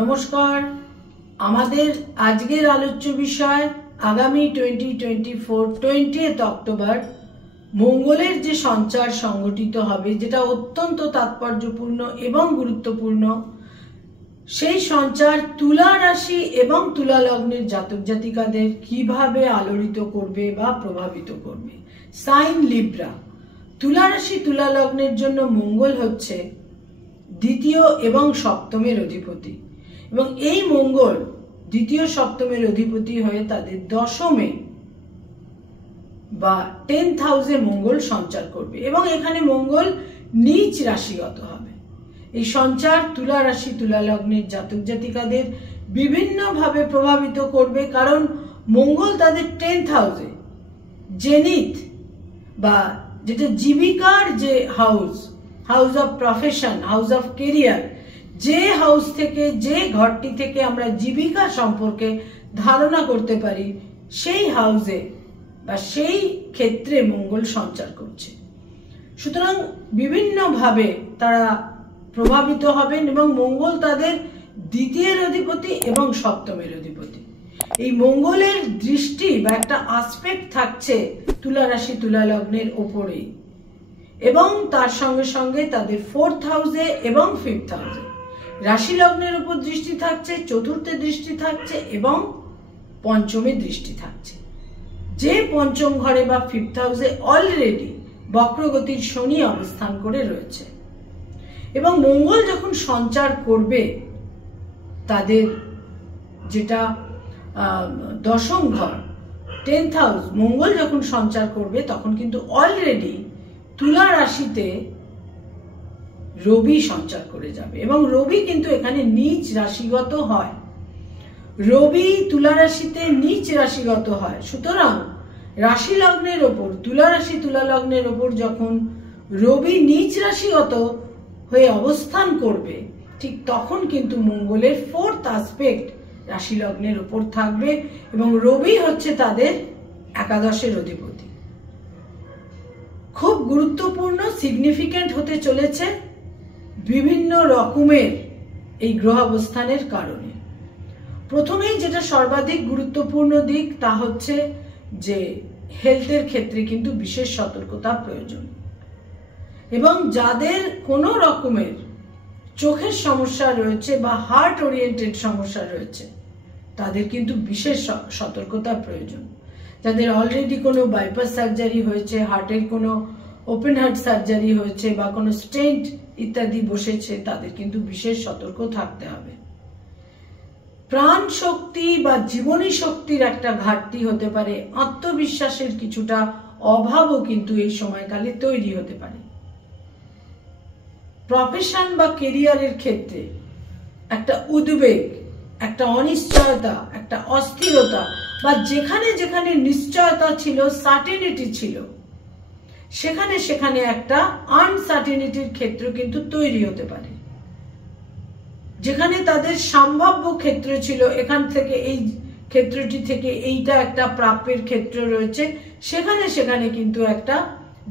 নমস্কার। আমাদের আজকের আলোচ্য বিষয় আগামী 2024 অক্টোবর মঙ্গলের যে সঞ্চার সংগঠিত হবে, যেটা অত্যন্ত তাৎপর্যপূর্ণ এবং গুরুত্বপূর্ণ। সেই সঞ্চার তুলা রাশি এবং তুলা লগ্নের জাতক জাতিকাদের কিভাবে আলোড়িত করবে বা প্রভাবিত করবে। Sign Libra. তুলা রাশি তুলা লগ্নের জন্য মঙ্গল হচ্ছে দ্বিতীয় এবং সপ্তমের অধিপতি, এবং এই মঙ্গল দ্বিতীয় সপ্তমের অধিপতি হয়ে তাদের দশমে বা 10th হাউসে মঙ্গল সঞ্চার করবে, এবং এখানে মঙ্গল নিচ রাশিগত হবে। এই সঞ্চার তুলা রাশি তুলা লগ্নের জাতক জাতিকাদের বিভিন্নভাবে প্রভাবিত করবে, কারণ মঙ্গল তাদের 10th হাউসে জেনিথ বা যেটা জীবিকার যে house, house of profession, house of carrier, যে হাউস থেকে, যে ঘরটি থেকে আমরা জীবিকা সম্পর্কে ধারণা করতে পারি, সেই হাউসে বা সেই ক্ষেত্রে মঙ্গল সঞ্চার করছে। সুতরাং বিভিন্নভাবে তারা প্রভাবিত হবেন, এবং মঙ্গল তাদের দ্বিতীয়ের অধিপতি এবং সপ্তমের অধিপতি। এই মঙ্গলের দৃষ্টি বা একটা আসপেক্ট থাকছে তুলা রাশি তুলা লগ্নের ওপরেই, এবং তার সঙ্গে সঙ্গে তাদের 4th হাউসে এবং 5th হাউসে রাশি লগ্নের উপর দৃষ্টি থাকছে, চতুর্থে দৃষ্টি থাকছে এবং পঞ্চমে দৃষ্টি থাকছে। যে পঞ্চম ঘরে বা 5th হাউসে অলরেডি বক্রগতির শনি অবস্থান করে রয়েছে, এবং মঙ্গল যখন সঞ্চার করবে তাদের যেটা দশম ঘর 10th হাউস, মঙ্গল যখন সঞ্চার করবে তখন কিন্তু অলরেডি তুলা রাশিতে রবি সঞ্চার করে যাবে, এবং রবি কিন্তু এখানে নিচ রাশিগত হয়। রবি তুলা রাশিতে নিচ রাশিগত হয়। সুতরাং রাশি লগ্নের ওপর, তুলা রাশি তুলা লগ্নের ওপর যখন রবি নিচ রাশিগত হয়ে অবস্থান করবে, ঠিক তখন কিন্তু মঙ্গলের 4th আসপেক্ট রাশি লগ্নের ওপর থাকবে, এবং রবি হচ্ছে তাদের একাদশের অধিপতি। খুব গুরুত্বপূর্ণ, সিগনিফিক্যান্ট হতে চলেছে বিভিন্ন রকমের এই গ্রহ অবস্থানের কারণে। প্রথমেই যেটা সর্বাধিক গুরুত্বপূর্ণ দিক, তা হচ্ছে যে হেলথের ক্ষেত্রে কিন্তু বিশেষ সতর্কতা প্রয়োজন, এবং যাদের কোনো রকমের চোখের সমস্যা রয়েছে বা হার্ট ওরিয়েন্টেড সমস্যা রয়েছে, তাদের কিন্তু বিশেষ সতর্কতা প্রয়োজন। যাদের অলরেডি কোনো বাইপাস সার্জারি হয়েছে, হার্টের কোনো ওপেন হার্ট সার্জারি হয়েছে বা কোনো স্টেন্ট ইত্যাদি বসেছে, তাদের কিন্তু বিশেষ সতর্ক থাকতে হবে। প্রাণ শক্তি বা জীবনী শক্তির একটা ঘাটতি হতে পারে, আত্মবিশ্বাসের কিছুটা অভাবও কিন্তু এই সময়কালে তৈরি হতে পারে। প্রফেশন বা কেরিয়ারের ক্ষেত্রে একটা উদ্বেগ, একটা অনিশ্চয়তা, একটা অস্থিরতা, বা যেখানে যেখানে নিশ্চয়তা ছিল, সার্টেনিটি ছিল, সেখানে সেখানে একটা আনসার্টেনিটির ক্ষেত্র কিন্তু তৈরি হতে পারে। যেখানে তাদের সম্ভাব্য ক্ষেত্র ছিল, এখান থেকে এই ক্ষেত্রটি থেকে এইটা একটা প্রাপ্যের ক্ষেত্র রয়েছে, সেখানে সেখানে কিন্তু একটা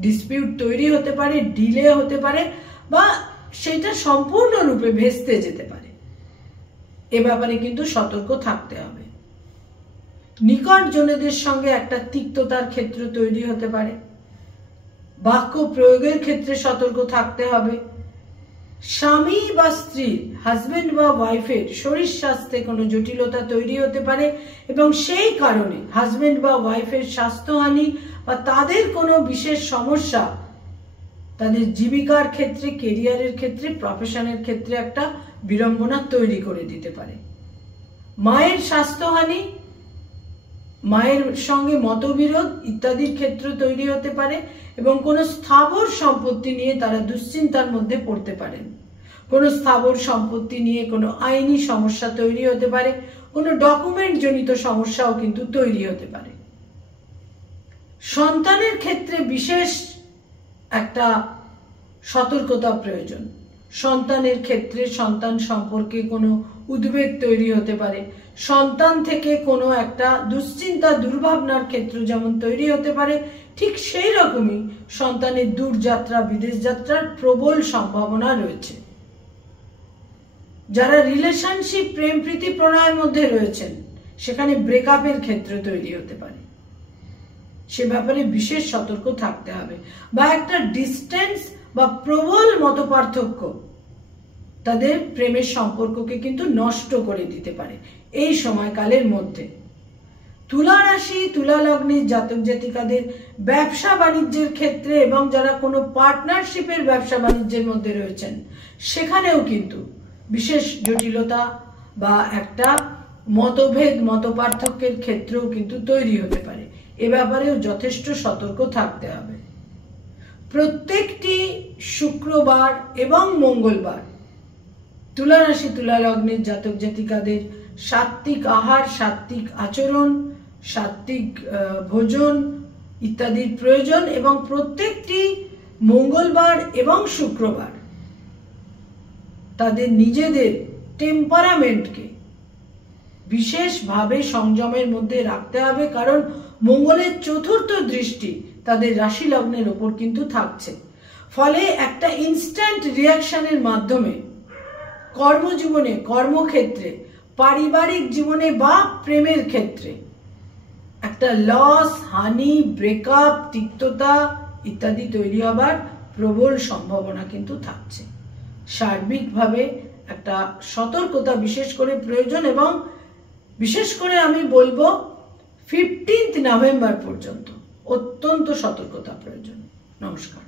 ডিসপিউট তৈরি হতে পারে, ডিলে হতে পারে, বা সেটা সম্পূর্ণরূপে ভেস্তে যেতে পারে। এ ব্যাপারে কিন্তু সতর্ক থাকতে হবে। নিকট জনেদের সঙ্গে একটা তিক্ততার ক্ষেত্র তৈরি হতে পারে। বাক্য প্রয়োগের ক্ষেত্রে সতর্ক থাকতে হবে। স্বামী বা স্ত্রী, হাজবেন্ড বা ওয়াইফের শরীর স্বাস্থ্যে কোনো জটিলতা তৈরি হতে পারে, এবং সেই কারণে হাজবেন্ড বা ওয়াইফের স্বাস্থ্যহানি বা তাদের কোনো বিশেষ সমস্যা তাদের জীবিকার ক্ষেত্রে, কেরিয়ারের ক্ষেত্রে, প্রফেশনের ক্ষেত্রে একটা বিড়ম্বনা তৈরি করে দিতে পারে। মায়ের স্বাস্থ্যহানি, মায়ের সঙ্গে মতবিরোধ ইত্যাদির ক্ষেত্র তৈরি হতে পারে, এবং কোনো স্থাবর সম্পত্তি নিয়ে তারা দুশ্চিন্তার মধ্যে পড়তে পারেন। কোনো স্থাবর সম্পত্তি নিয়ে কোনো আইনি সমস্যা তৈরি হতে পারে, কোনো ডকুমেন্ট জনিত সমস্যাও কিন্তু তৈরি হতে পারে। সন্তানের ক্ষেত্রে বিশেষ একটা সতর্কতা প্রয়োজন। সন্তানের ক্ষেত্রে সন্তান সম্পর্কে কোনো উদ্বেগ তৈরি হতে পারে, সন্তান থেকে কোনো একটা দুশ্চিন্তা দুর্ভাবনার ক্ষেত্র যেমন তৈরি হতে পারে, ঠিক সেই রকমই সন্তানের দূরযাত্রা, বিদেশ যাত্রার প্রবল সম্ভাবনা রয়েছে। যারা রিলেশনশিপ প্রেম প্রীতি প্রণয়ের মধ্যে রয়েছেন সেখানে ব্রেকআপের ক্ষেত্র তৈরি হতে পারে, সে ব্যাপারে বিশেষ সতর্ক থাকতে হবে। বা একটা ডিস্টেন্স বা প্রবল মতপার্থক্য তাদের প্রেমের সম্পর্ককে কিন্তু নষ্ট করে দিতে পারে এই সময়কালের মধ্যে। তুলা রাশি তুলা লগ্নের জাতক জাতিকাদের ব্যবসা বাণিজ্যের ক্ষেত্রে এবং যারা কোনো পার্টনারশিপের ব্যবসা বাণিজ্যের মধ্যে রয়েছেন সেখানেও কিন্তু বিশেষ জটিলতা বা একটা মতভেদ মতপার্থক্যের ক্ষেত্রেও কিন্তু তৈরি হতে পারে, এ ব্যাপারেও যথেষ্ট সতর্ক থাকতে হবে। প্রত্যেকটি শুক্রবার এবং মঙ্গলবার তুলা রাশি তুলা লগ্নের জাতক জাতিকাদের সাত্ত্বিক আহার, সাত্ত্বিক আচরণ, সাত্ত্বিক ভোজন ইত্যাদির প্রয়োজন এবং প্রত্যেকটি মঙ্গলবার এবং শুক্রবার তাদের নিজেদের টেম্পারামেন্টকে বিশেষভাবে সংযমের মধ্যে রাখতে হবে, কারণ মঙ্গলের চতুর্থ দৃষ্টি তাদের রাশি লগ্নের ওপর কিন্তু থাকছে। ফলে একটা ইনস্ট্যান্ট রিয়াকশনের মাধ্যমে কর্মজীবনে, কর্মক্ষেত্রে, পারিবারিক জীবনে বা প্রেমের ক্ষেত্রে একটা লস, হানি, ব্রেকআপ, তিক্ততা ইত্যাদি তৈরি হবার প্রবল সম্ভাবনা কিন্তু থাকছে। সার্বিকভাবে একটা সতর্কতা বিশেষ করে প্রয়োজন এবং বিশেষ করে আমি বলবো 15 নভেম্বর পর্যন্ত অত্যন্ত সতর্কতা প্রয়োজন। নমস্কার।